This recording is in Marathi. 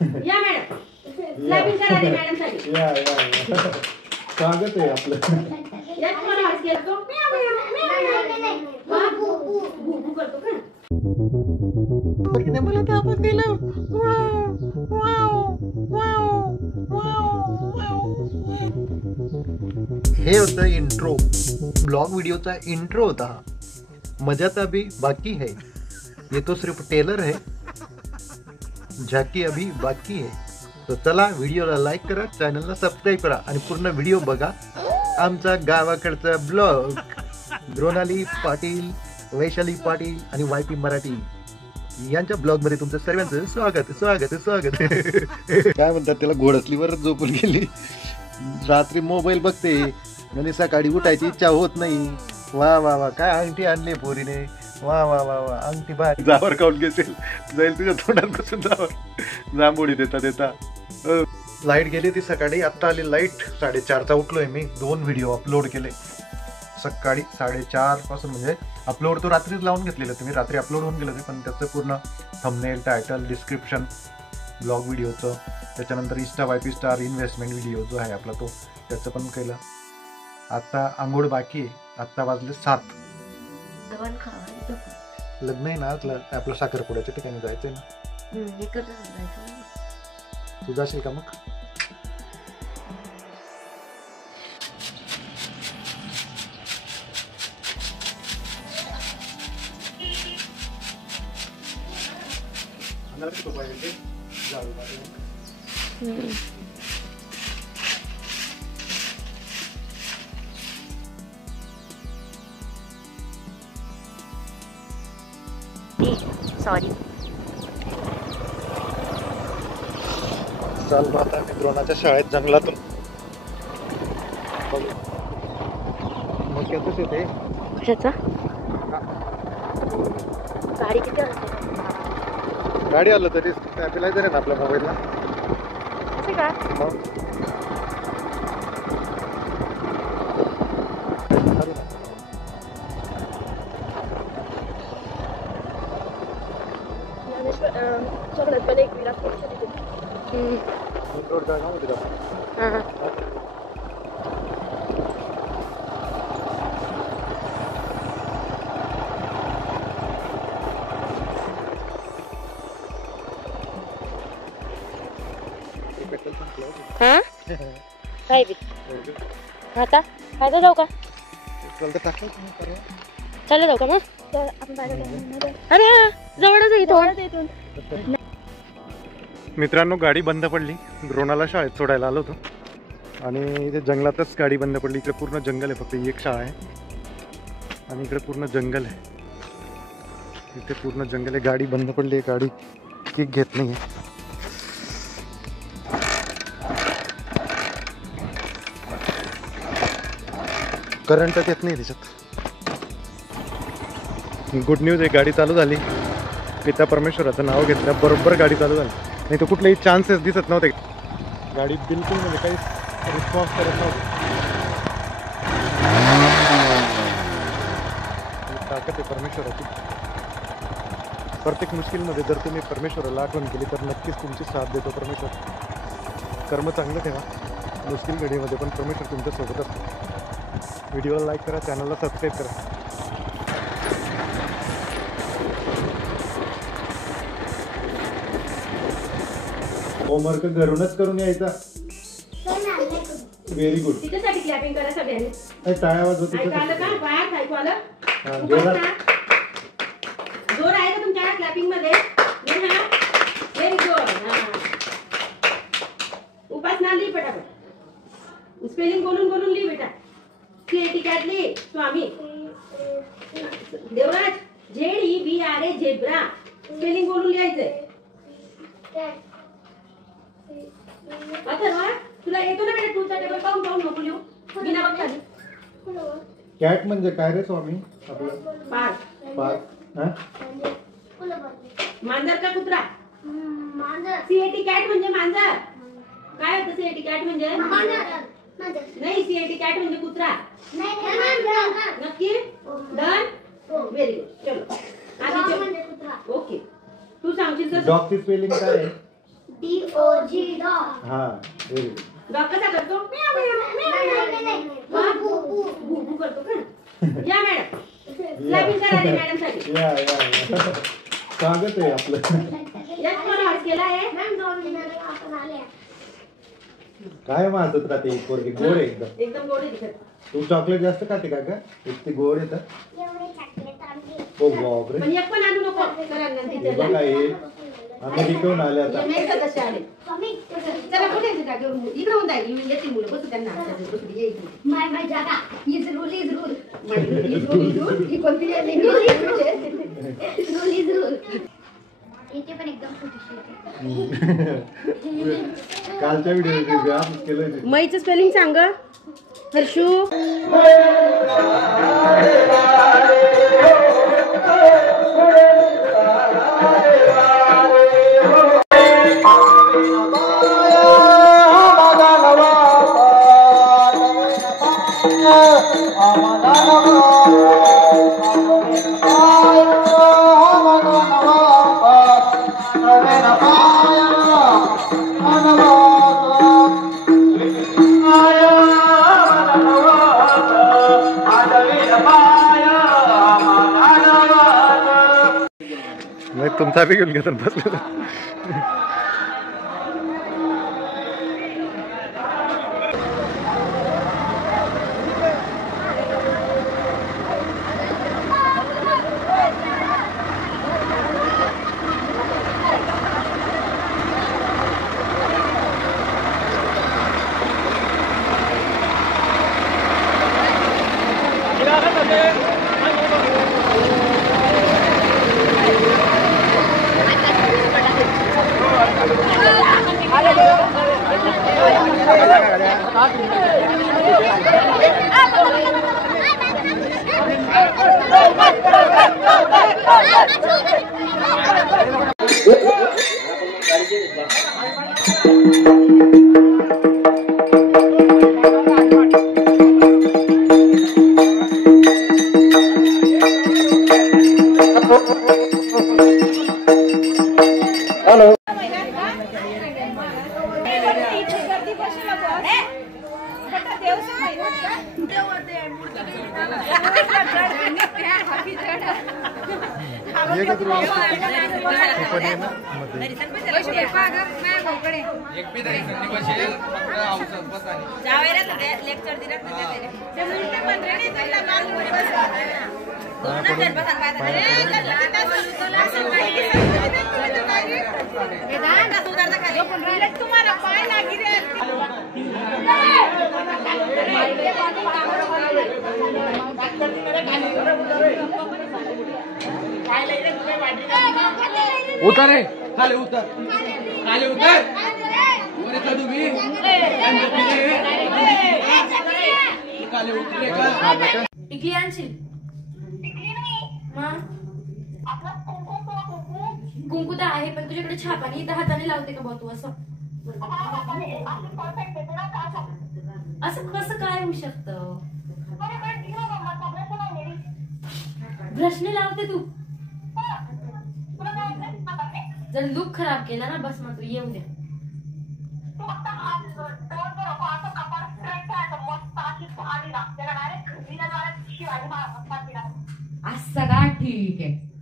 या मॅडम स्लॅबिंग करा रे मॅडम साठी या स्वागत आहे आपलं. या तुम्हाला आज केलं तो भू करतो का मला दाबून दिलं. हे होतं इंट्रो, ब्लॉग व्हिडिओचा इंट्रो होता हा. मजा तो अभी बाकी है, ये तो सिर्फ टेलर है, झाकी अभी बाकी है. तो चला व्हिडिओला लाईक करा, चॅनलला सबस्क्राईब करा आणि पूर्ण व्हिडिओ बघा. आमचा गावाकडचा ब्लॉग. द्रोणाली पाटील, वैशाली पाटील आणि वायपी मराठी यांच्या ब्लॉग मध्ये तुमचं सर्वांचं स्वागत स्वागत स्वागत. काय म्हणतात त्याला, घोडसलीवर झोपून गेली, रात्री मोबाईल बघते आणि सकाळी उठायची इच्छा होत नाही. वा वा वा, काय अंगठी आणली पोरीने, वा वा वा वा, अंगठी बाहेर जावर काढून घेसेल, जाईल तुझ्या तोंडात बसून जावर जांभोळी देता देता. लाईट गेली ती सकाळी, आत्ता आली लाईट. 4:30चा उठलोय मी, 2 व्हिडिओ अपलोड केले सकाळी 4:30 पासून. म्हणजे अपलोड तो रात्रीच लावून घेतलेलं, तुम्ही रात्री अपलोड होऊन गेलं ते, पण त्याचं पूर्ण थंबनेल, टायटल, डिस्क्रिप्शन ब्लॉग व्हिडिओचं, त्याच्यानंतर Insta YP star investment video जो आहे आपला तो, त्याचं पण केलं. आता आंघोळ बाकी आहे, आत्ता वाजले 7. लग्न आहे ना आपलं साखरपुड्याच्या ठिकाणी जायचंय ना. तू जाशील का मग? सॉरी. चाल मग आता द्रोणाच्या शाळेत जंगलातून मग येतच येते. कशाचा गाडी किती गाडी आलं तरी स्टॅबिलायझर आहे ना आपल्या मोबाईलला. रोड जागा होती का? काय बी आता काय जाऊ का? चालू जाऊ का मग? अरे जवळच इथून. मित्रांनो, गाडी बंद पडली. द्रोणाला शाळेत सोडायला आलो होतो आणि इथे जंगलातच गाडी बंद पडली. इकडे पूर्ण जंगल आहे, फक्त एक शाळा आहे आणि इकडे पूर्ण जंगल आहे. इथे पूर्ण जंगल आहे, गाडी बंद पडली. गाडी किक घेत नाही आहे. करंटच येत नाही त्याच्यात. गुड न्यूज आहे, गाडी चालू झाली. पिता परमेश्वराचं नाव घेतलं, बरोबर गाडी चालू झाली. नाही तर कुठलेही चान्सेस दिसत नव्हते. गाडी बिलकुल म्हणजे काही रिस्पॉन्स करत नव्हती. ताकद आहे परमेश्वराची. प्रत्येक मुश्किलमध्ये जर तुम्ही परमेश्वराला आठवण केली तर नक्कीच तुमची साथ देतो परमेश्वर. कर्म चांगलं ठेवा, मुश्किल घडीमध्ये पण परमेश्वर तुमच्या सोबत असतो. व्हिडिओला लाईक करा, चॅनलला सबस्क्राईब करा. होमवर्क घरूनच करून यायचा. Very good. तिच्यासाठी क्लॅपिंग करा सगळ्यांनी. टाळ्या आवाज होती. ऐकू आलं का? बाहेर ऐकू आलं? जोर आहे का तुमच्या क्लॅपिंग मध्ये? Very good. उपासना लिही पटापट. स्पेलिंग बोलून बोलून लिही बेटा. सीएटी कॅट लिही. स्वामी देवराज ZEBRA झेब्रा. स्पेलिंग बोलून लिहायचंय. अथर्वा तुला येतो ना बेटा टूचा टेबल पाहून पाहून नको लिहू. बिना बघता. कॅट म्हणजे काय रे स्वामी? आपलं पाग. मांजर का कुत्रा? सीएटी कॅट म्हणजे मांजर. काय होतं सीएटी कॅट म्हणजे? नाही, सीएटी कॅट म्हणजे कुत्रा. नक्की डन. Very good. चलो आधी ओके. तू सांगशील तर. डॉगची स्पेलिंग काय आहे? DOG dog. हा व्हेरी गुड. डॉग कसा करतो? भू करतो का? या मॅडम क्लॅपिंग करा रे मॅडम साठी. या स्वागत आहे आपलं. यात कोण आवाज केला आहे? मॅम 2 मिनिट आपण आले. काय मारत राहते पोरगी गोड आहे एकदम. एकदम गोड दिसत. तू चॉकलेट जास्त खाते का ग? इतकी गोड येतं. एवढे चॉकलेट आणले. ओ बापरे. पण एक पण आणू नको. करा नंतर हे बघा हे अमेरिकेहून आले आता. हे मेल कसे आले? मम्मी चला कुठे आहे जागेवर इकडे होऊन जाईल. येतील मुलं बसू त्यांना बसू ये इकडे. माय जागा इज रूल ही कोणती आहे? रूल इथे पण एकदम छोटीशी आहे. कालच्या व्हिडिओ केलं. मैचं स्पेलिंग सांग हर्षू. तुमचा बी घेऊन घेतात बसलो. उतर रे खाली उतर खाली उतर वर का तुम्ही खाली उतरे का टिकली आणशील कुंकू तर आहे पण तुझ्याकडे छाप आणि इथं हाताने लावते का बघ तू असं असं कसं काय होऊ शकतं ब्रशने लावते तू जर लुक खराब केला ना बस मग तू येऊ द्या असं का ठीक आहे